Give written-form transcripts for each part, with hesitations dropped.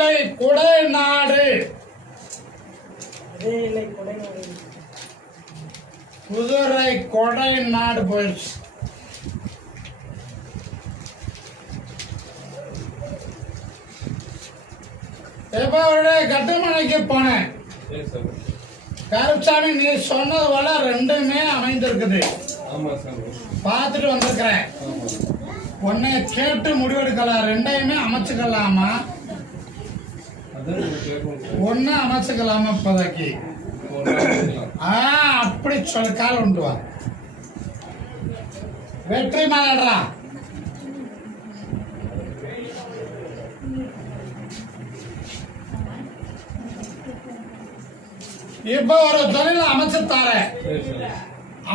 இல்லை குடை நாடு. குதிரை கொடை நாடு போயிடுச்சு. எப்ப அவருடைய கட்டுமனைக்கு போனேன். கருப்சாமி நீ சொன்னது போல ரெண்டுமே அமைந்திருக்குது. பார்த்துட்டு வந்திருக்கிறேன். உன்னை கேட்டு முடிவெடுக்கலாம். ரெண்டையுமே அமைச்சுக்கலாமா? ஒன்னு அமைச்சுக்கலாமா? இப்போதைக்கு அப்படி சொல்ல கால உண்டு வா. வெற்றி மாடா. இப்ப ஒரு தொழில் அமைச்சு தார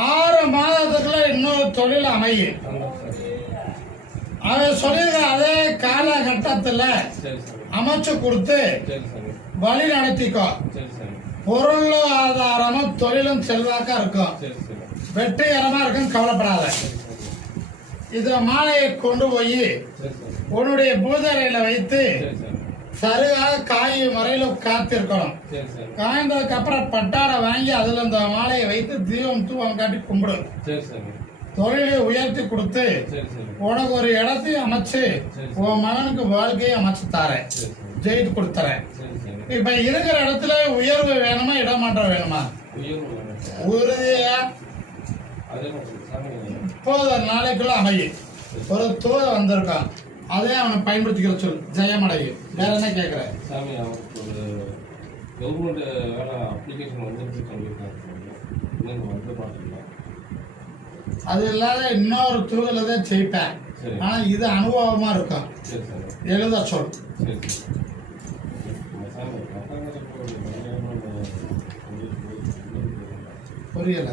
6 மாதத்துக்குள்ள இன்னொரு தொழில் அமையும். அவன் சொல்லியிருக்க அதே காலகட்டத்தில் அமைச்சு கொடுத்து வழி நடத்திக்கோ. பொருளும் ஆதாரமும் தொழிலும் செல்வாக்கா இருக்கும். வெற்றிகரமா இருக்கும். கவலைப்படாத. இத மாலையை கொண்டு போய் உன்னுடைய பூஜையில வைத்து சரியாக காயும் வரையில காத்திருக்கணும். காய்ந்ததுக்கு அப்புறம் பட்டாடை வாங்கி அதுல இந்த மாலையை வைத்து தீபம் தூவம் காட்டி கும்பிடு. தொழிலை உயர்த்தி கொடுத்து உனக்கு ஒரு இடத்தையும் அமைச்சு உன் மகனுக்கு வாழ்க்கையை அமைச்சு தாரேன். ஜெயித்து கொடுத்துறேன். இப்ப இருக்கிற இடத்துல உயர்வு வேணுமா இடமாற்றம் வேணுமா? உறுதியா இப்போது நாளைக்குள்ள அமையும். ஒரு தூர வந்திருக்கான். அதே அவனை பயன்படுத்திக்கிற சொல். ஜெயமடையும். வேற என்ன கேட்குற? அது இல்லாத இன்னொரு தூதல தான் ஜெயிப்பேன். ஆனா இது அனுபவமா இருக்கும். எழுத சொல். புரியல.